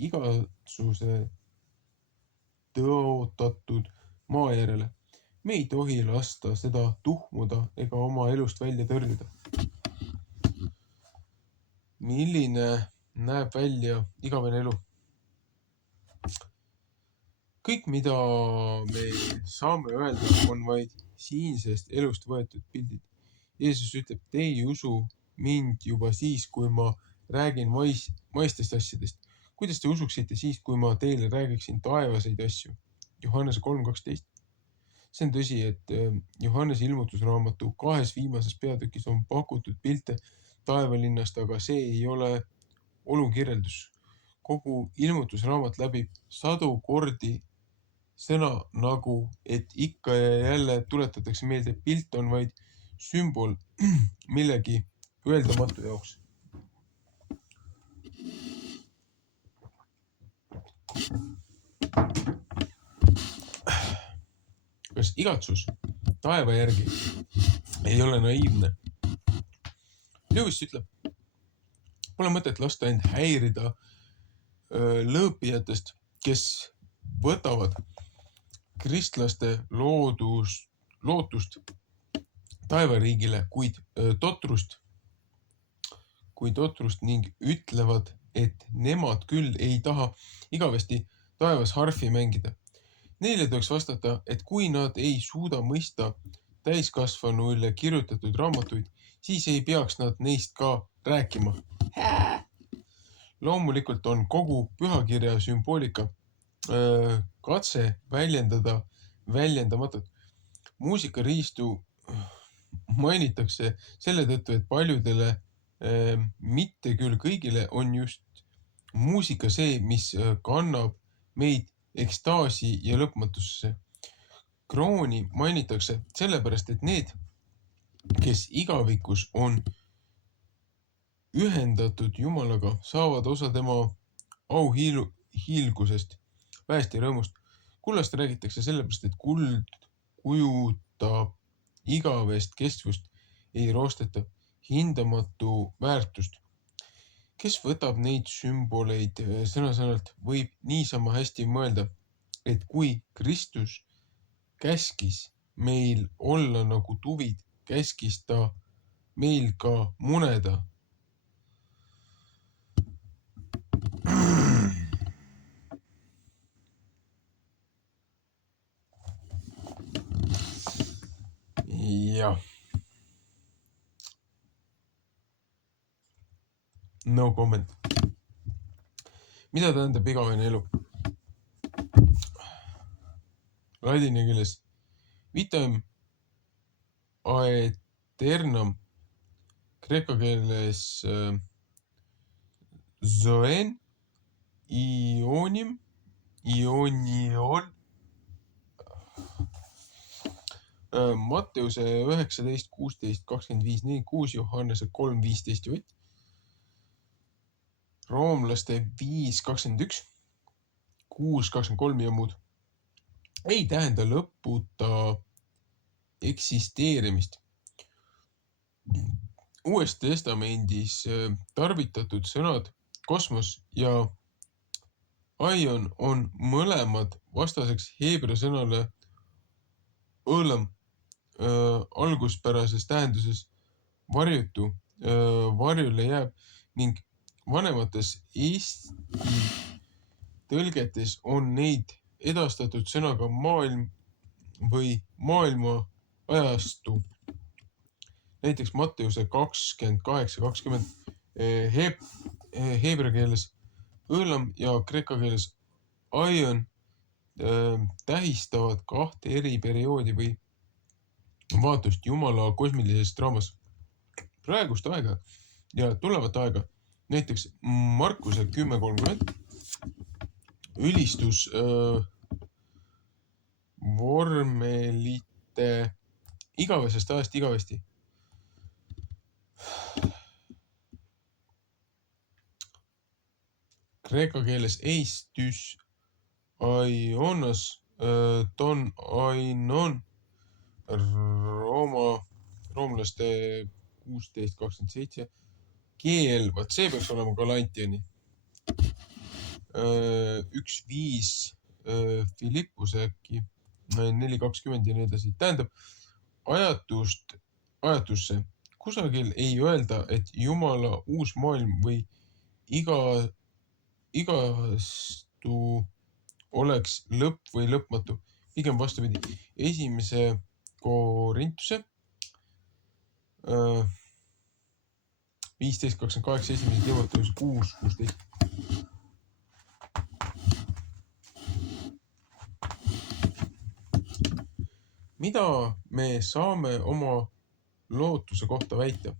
igatsuse tõotatud maa järele. Me ei tohi lasta seda tuhmuda ega oma elust välja tõrjuda. Milline näeb välja igavene elu? Kõik, mida me saame öelda, on vaid siinsest elust võetud pildid. Jeesus ütleb, te ei usu mind juba siis, kui ma räägin maistest asjadest. Kuidas te usuksite siis, kui ma teile räägiksin taevaseid asju? Johannese 3:12. See on tõsi, et Johannese ilmutusraamatu 2 viimases peatükis on pakutud pilte taevalinnast, aga see ei ole olukirjeldus. Kogu ilmutusraamat läbib sadu kordi sõna nagu, et ikka ja jälle tuletatakse meelde, et pilt on vaid sümbol millegi öeldamatu jaoks. Kas igatsus taeva järgi ei ole naiivne? Lewis ütleb, pole mõtet lasta end häirida lõõpijatest, kes võtavad kristlaste lootust taevariigile, kuid totrust ning ütlevad, et nemad küll ei taha igavesti taevas harfi mängida. Neile tuleks vastata, et kui nad ei suuda mõista täiskasvanuile kirjutatud raamatuid, siis ei peaks nad neist ka rääkima. Loomulikult on kogu pühakirja sümboolika katse väljendada väljendamatut. Muusikariistu mainitakse selle tõttu, et paljudele, mitte küll kõigile, on just muusika see, mis kannab meid ekstaasi ja lõpmatusse. Krooni mainitakse sellepärast, et need, kes igavikus on ühendatud Jumalaga, saavad osa tema auhiilgusest, väest ja rõõmust. Kullast räägitakse sellepärast, et kuld kujutab igavest kestvust, ei roosteta, hindamatu väärtust. Kes võtab neid sümboleid sõna-sõnalt, võib niisama hästi mõelda, et kui Kristus käskis meil olla nagu tuvid, käskis ta meil ka muneda. Jah. No comment. Mida tähendab igavene elu? Ladina keeles vitam aeternam, kreeka keeles zoen, ionion, Matteuse 19, 16, 25, 6, Johannese 3, 15 jutt, roomlaste 5, 21, 6, 23 ja muud. Ei tähenda lõputa eksisteerimist. Uues testamendis tarvitatud sõnad kosmos ja aion on mõlemad vastaseks heebrea sõnale õõlam alguspärases tähenduses varjutu, varjule jääb ning vanemates Eesti tõlgetes on neid edastatud sõnaga maailm või maailma ajastu. Näiteks Matteuse 28, 20 heebrea keeles õõlam ja kreeka keeles aion tähistavad kahte eri perioodi või vaatust Jumala kosmilisest draamas. Praegust aega ja tulevat aega, näiteks Markuse 10.30, ülistus vormelite igavesest ajast igavesti. Kreeka keeles eistus aionos, ton ainon, roomlaste 16.27, keel, vaat see peaks olema Galantiani. 1.5 Filippuse äkki, 4.20 ja nii edasi. Tähendab ajatusse. Kusagil ei öelda, et Jumala uus maailm või igastu oleks lõpp või lõpmatu. Pigem vastupidi. Esimese Korintuse 15.28, esimese Timoteuse 6.16. Mida me saame oma lootuse kohta väita?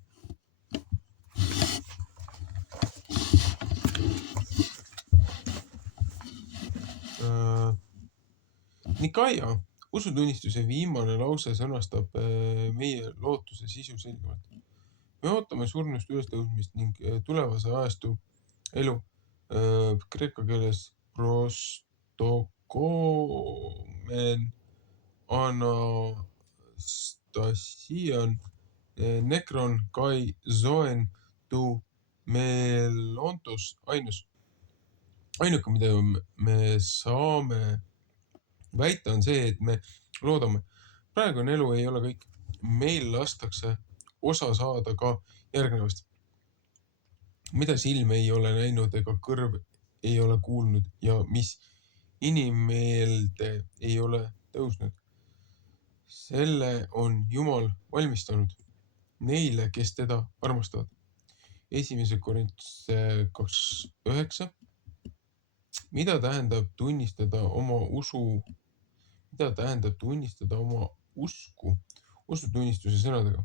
Nikaia usutunnistuse viimane lause sõnastab meie lootuse sisu selgemalt. Me ootame surnust ülestõusmist ning tulevase ajastu elu, kreeka keeles prostokomen anastasian nekron kai zoen tu melontos ainus. Ainuke, mida me saame väita, on see, et me loodame. Praegune elu ei ole kõik. Meil lastakse osa saada ka järgnevast, mida silm ei ole näinud ega kõrv ei ole kuulnud ja mis inimmeelde ei ole tõusnud. Selle on Jumal valmistanud neile, kes teda armastavad. 1. Korintuse 2.9. Mida tähendab tunnistada oma usku usutunnistuse sõnadega?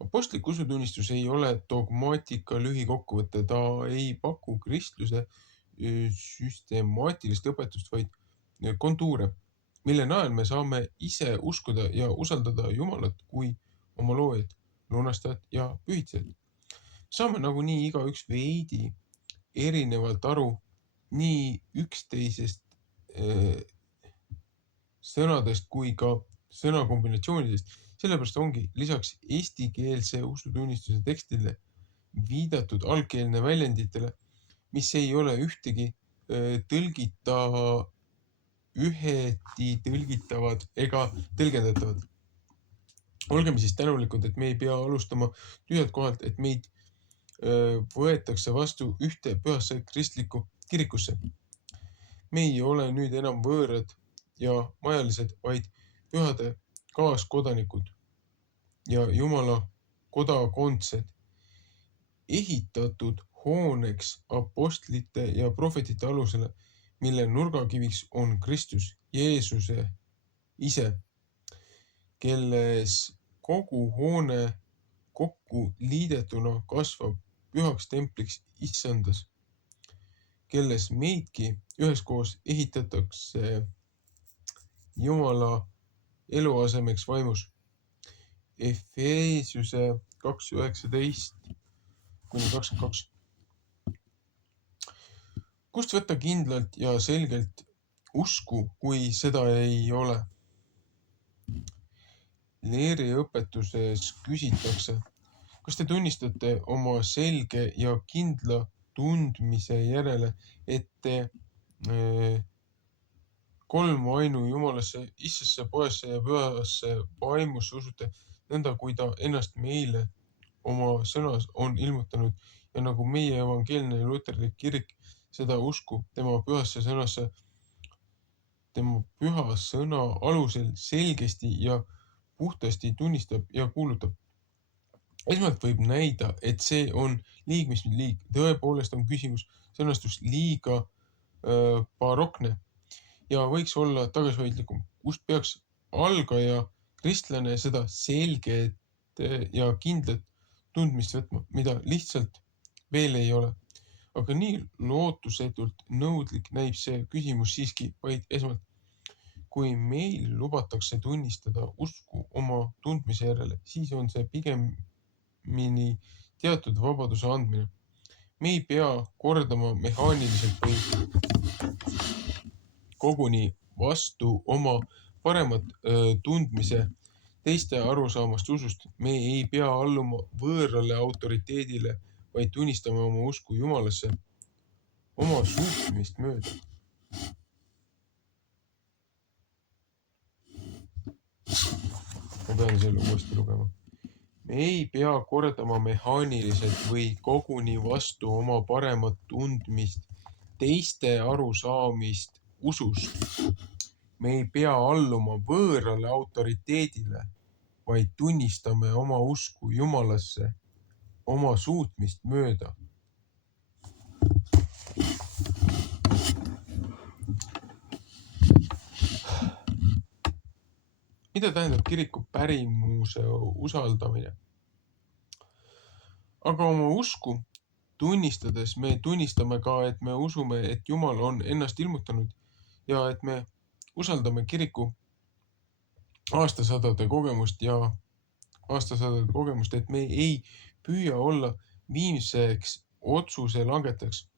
Apostlik usutunnistus ei ole dogmaatika lühikokkuvõte, ta ei paku kristluse süstemaatilist õpetust, vaid kontuure, mille najal me saame ise uskuda ja usaldada Jumalat kui oma loojat, lunastajat ja pühitsejat. Saame nagunii igaüks veidi erinevalt aru nii üksteisest sõnadest kui ka sõnakombinatsioonidest. Sellepärast ongi lisaks eestikeelse usutunnistuse tekstile viidatud algkeelne väljenditele, mis ei ole üheti tõlgitavad ega tõlgendatavad. Olgem siis tänulikud, et me ei pea alustama tühjalt kohalt, et meid võetakse vastu ühte pühasse kristlikku kirikusse. Me ei ole nüüd enam võõrad ja majalised, vaid pühade kaaskodanikud ja Jumala kodakondsed. ehitatud hooneks apostlite ja prohvetite alusele, mille nurgakiviks on Kristus, Jeesuse ise, kelles kogu hoone kokku liidetuna kasvab pühaks templiks issandas, kelles meidki üheskoos ehitatakse Jumala eluasemeks vaimus. Efeesiuse 2:19-22. Kust võtta kindlalt ja selgelt usku, kui seda ei ole? Leeriõpetuses küsitakse, kas te tunnistate oma selge ja kindla tundmise järele, et te kolm ainu Jumalasse, Issasse, Pojasse ja Pühasse vaimusse usute, nõnda kui ta ennast meile oma sõnas on ilmutanud ja nagu meie evangeelne luterlik kirik seda usku tema pühasse sõnasse, tema püha sõna alusel selgesti ja puhtasti tunnistab ja kuulutab. Esmalt võib näida, et see on liigmisliig. Tõepoolest on küsimus sõnastus liiga barokne ja võiks olla tagasihoidlikum. Kust peaks algaja kristlane seda selget ja kindlat tundmist võtma, mida lihtsalt veel ei ole. Aga nii lootusetult nõudlik näib see küsimus siiski vaid esmalt. Kui meil lubatakse tunnistada usku oma tundmise järele, siis on see pigemini teatud vabaduse andmine. Me ei pea kordama mehaaniliselt või koguni vastu oma paremat tundmise teiste arusaamast usust. Me ei pea alluma võõrale autoriteedile, vaid tunnistame oma usku Jumalasse oma suhtumist mööda. Ma pean selle uuesti lugema. Me ei pea kordama mehaaniliselt või koguni vastu oma paremat tundmist teiste arusaamist usust. Me ei pea alluma võõrale autoriteedile, vaid tunnistame oma usku Jumalasse oma suutmist mööda. Mida tähendab kiriku pärimuse usaldamine? Aga oma usku tunnistades me tunnistame ka, et me usume, et Jumal on ennast ilmutanud ja et me usaldame kiriku aastasadade kogemust, et me ei püüa olla viimseks otsuse langetajaks.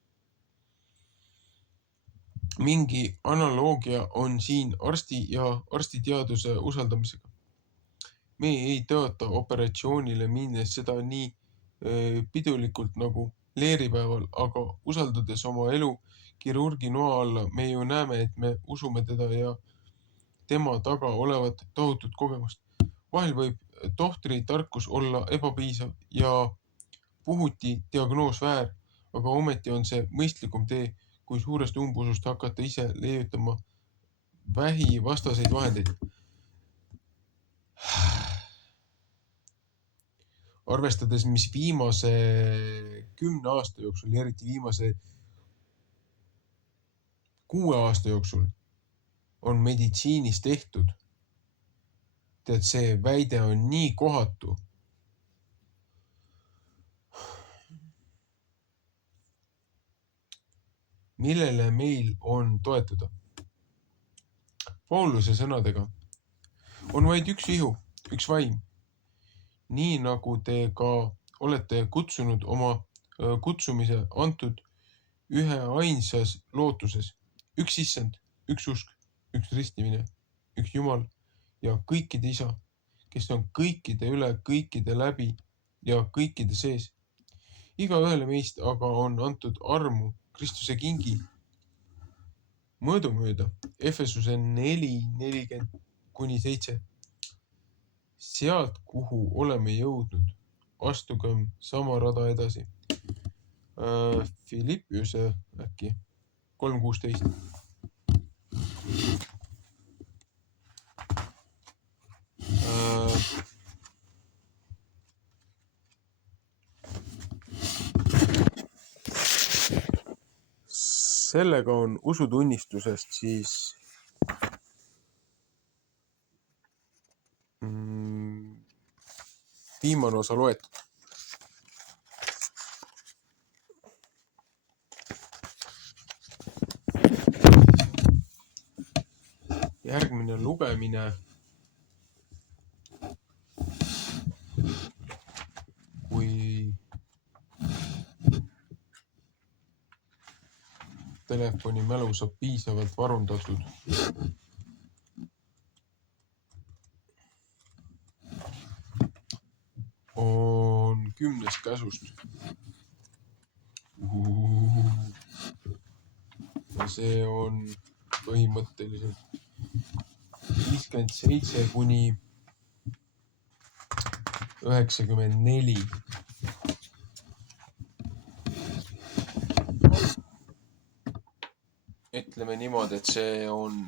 Mingi analoogia on siin arsti ja arstiteaduse usaldamisega. Me ei tõota operatsioonile minnes seda nii pidulikult nagu leeripäeval, aga usaldades oma elu kirurgi noa alla, me ju näeme, et me usume teda ja tema taga olevat tohutut kogemust. Vahel võib tohtri tarkus olla ebapiisav ja puhuti diagnoos väär, aga ometi on see mõistlikum tee, kui suurest umbusust hakata ise leiutama vähi vastaseid vahendeid. Arvestades, mis viimase 10 aasta jooksul ja eriti viimase 6 aasta jooksul on meditsiinis tehtud, tead, see väide on nii kohatu. Millele meil on toetuda? Pauluse sõnadega on vaid üks ihu, üks vaim. Nii nagu te ka olete kutsunud oma kutsumise antud ühe ainsas lootuses. Üks issand, üks usk, üks ristimine, üks Jumal ja kõikide isa, kes on kõikide üle, kõikide läbi ja kõikide sees. Igaühele meist aga on antud armu Kristuse kingi mõõdumööda. Efesuse 4:40-7. Sealt, kuhu oleme jõudnud, astugem sama rada edasi. Filippiuse äkki 3:16. sellega on usutunnistusest siis viimane osa loetud. Järgmine lugemine kui telefonimälu saab piisavalt varundatud. On 10 käsust. Ja see on põhimõtteliselt 57 kuni 94. Ütleme niimoodi, et see on